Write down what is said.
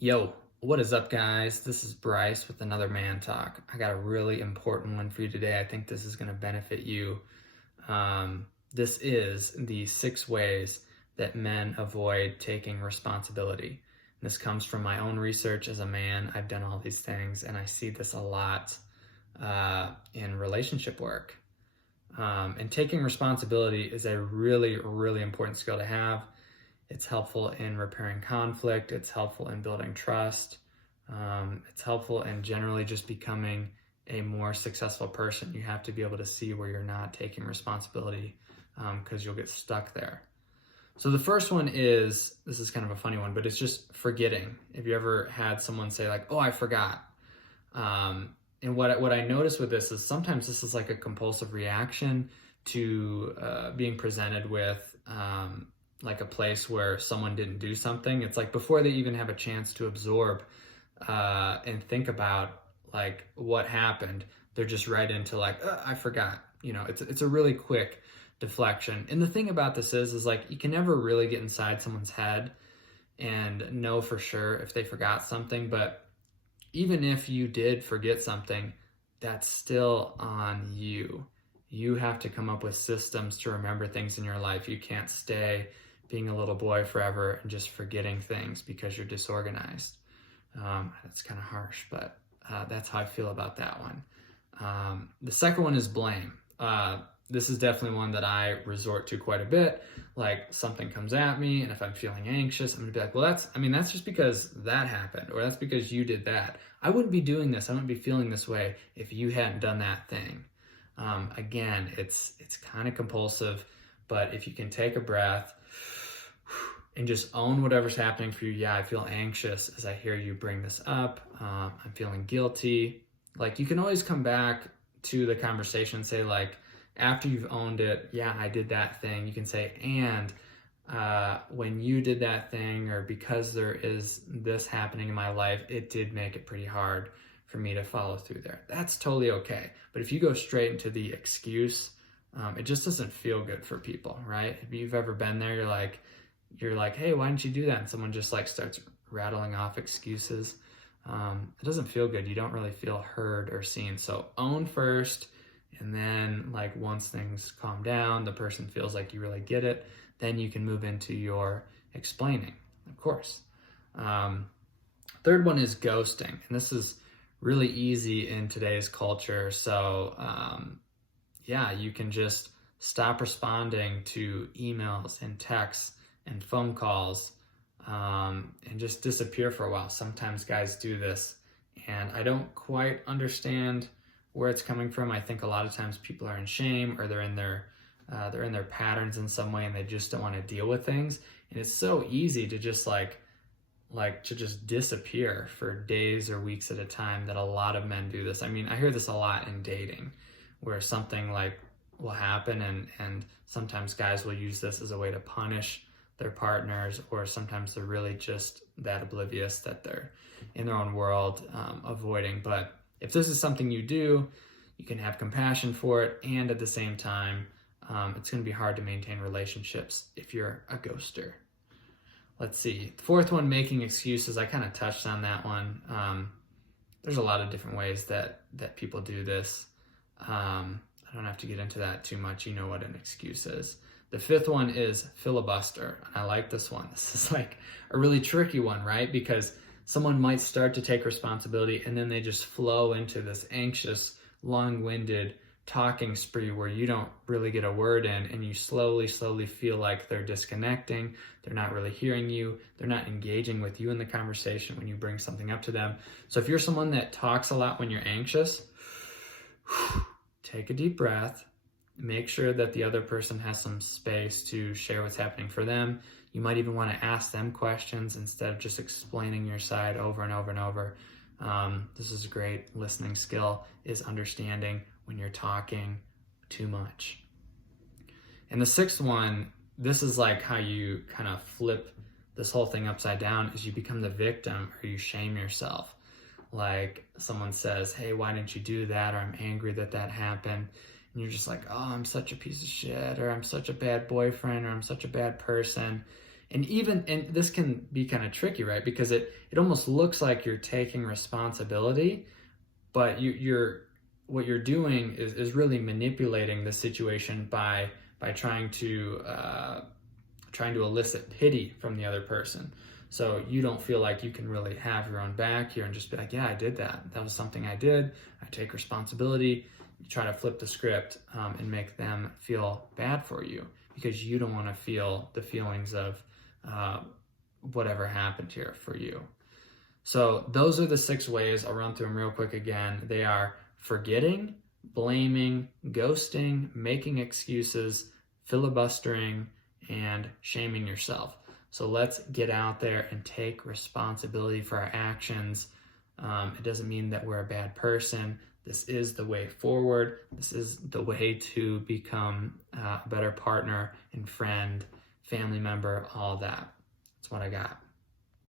Yo, what is up, guys? This is Bryce with another Man Talk. I got a really important one for you today. I think this is going to benefit you. This is the 6 ways that men avoid taking responsibility. This comes from my own research as a man. I've done all these things, and I see this a lot in relationship work. And taking responsibility is a really, really important skill to have. It's helpful in repairing conflict. It's helpful in building trust. It's helpful in generally just becoming a more successful person. You have to be able to see where you're not taking responsibility because you'll get stuck there. So the first one is, this is kind of a funny one, but it's just forgetting. Have you ever had someone say like, oh, I forgot? And what I notice with this is sometimes this is like a compulsive reaction to being presented with like a place where someone didn't do something. It's like before they even have a chance to absorb and think about like what happened, they're just right into like, I forgot. It's a really quick deflection. And the thing about this is like you can never really get inside someone's head and know for sure if they forgot something. But even if you did forget something, that's still on you. You have to come up with systems to remember things in your life. You can't stay being a little boy forever and just forgetting things because you're disorganized. That's kind of harsh, but that's how I feel about that one. The second one is blame. This is definitely one that I resort to quite a bit. Like something comes at me, and if I'm feeling anxious, I'm gonna be like, well, that's just because that happened, or that's because you did that. I wouldn't be doing this. I wouldn't be feeling this way if you hadn't done that thing. Again, it's kind of compulsive, but if you can take a breath and just own whatever's happening for you. Yeah, I feel anxious as I hear you bring this up. I'm feeling guilty. Like you can always come back to the conversation and say like, after you've owned it, yeah, I did that thing. You can say, and when you did that thing, or because there is this happening in my life, it did make it pretty hard for me to follow through there. That's totally okay. But if you go straight into the excuse, it just doesn't feel good for people, right? If you've ever been there, you're like, hey, why didn't you do that? And someone just like starts rattling off excuses. It doesn't feel good. You don't really feel heard or seen. So own first. And then like once things calm down, the person feels like you really get it, then you can move into your explaining, of course. Third one is ghosting. And this is really easy in today's culture. So yeah, you can just stop responding to emails and texts and phone calls and just disappear for a while. Sometimes guys do this, and I don't quite understand where it's coming from. I think a lot of times people are in shame, or they're in their patterns in some way, and they just don't want to deal with things. And it's so easy to just to just disappear for days or weeks at a time, that a lot of men do this. I mean, I hear this a lot in dating, where something like will happen, and sometimes guys will use this as a way to punish their partners, or sometimes they're really just that oblivious that they're in their own world, avoiding. But if this is something you do, you can have compassion for it, and at the same time, it's going to be hard to maintain relationships if you're a ghoster. Let's see. The fourth one, making excuses. I kind of touched on that one. There's a lot of different ways that people do this. I don't have to get into that too much. You know what an excuse is. The fifth one is filibuster. And I like this one. This is like a really tricky one, right? Because someone might start to take responsibility, and then they just flow into this anxious, long-winded talking spree where you don't really get a word in, and you slowly feel like they're disconnecting. They're not really hearing you. They're not engaging with you in the conversation when you bring something up to them. So if you're someone that talks a lot when you're anxious, take a deep breath. Make sure that the other person has some space to share what's happening for them. You might even want to ask them questions instead of just explaining your side over and over and over. This is a great listening skill, is understanding when you're talking too much. And the sixth one, this is like how you kind of flip this whole thing upside down, is you become the victim, or you shame yourself. Like someone says, hey, why didn't you do that? Or I'm angry that happened. And you're just like, oh, I'm such a piece of shit, or I'm such a bad boyfriend, or I'm such a bad person. And this can be kind of tricky, right? Because it almost looks like you're taking responsibility, but what you're doing is really manipulating the situation by trying to elicit pity from the other person. So you don't feel like you can really have your own back here and just be like, yeah, I did that. That was something I did. I take responsibility. You try to flip the script and make them feel bad for you because you don't want to feel the feelings of whatever happened here for you. So those are the 6 ways. I'll run through them real quick again. They are forgetting, blaming, ghosting, making excuses, filibustering, and shaming yourself. So let's get out there and take responsibility for our actions. It doesn't mean that we're a bad person. This is the way forward. This is the way to become a better partner and friend, family member, all that. That's what I got.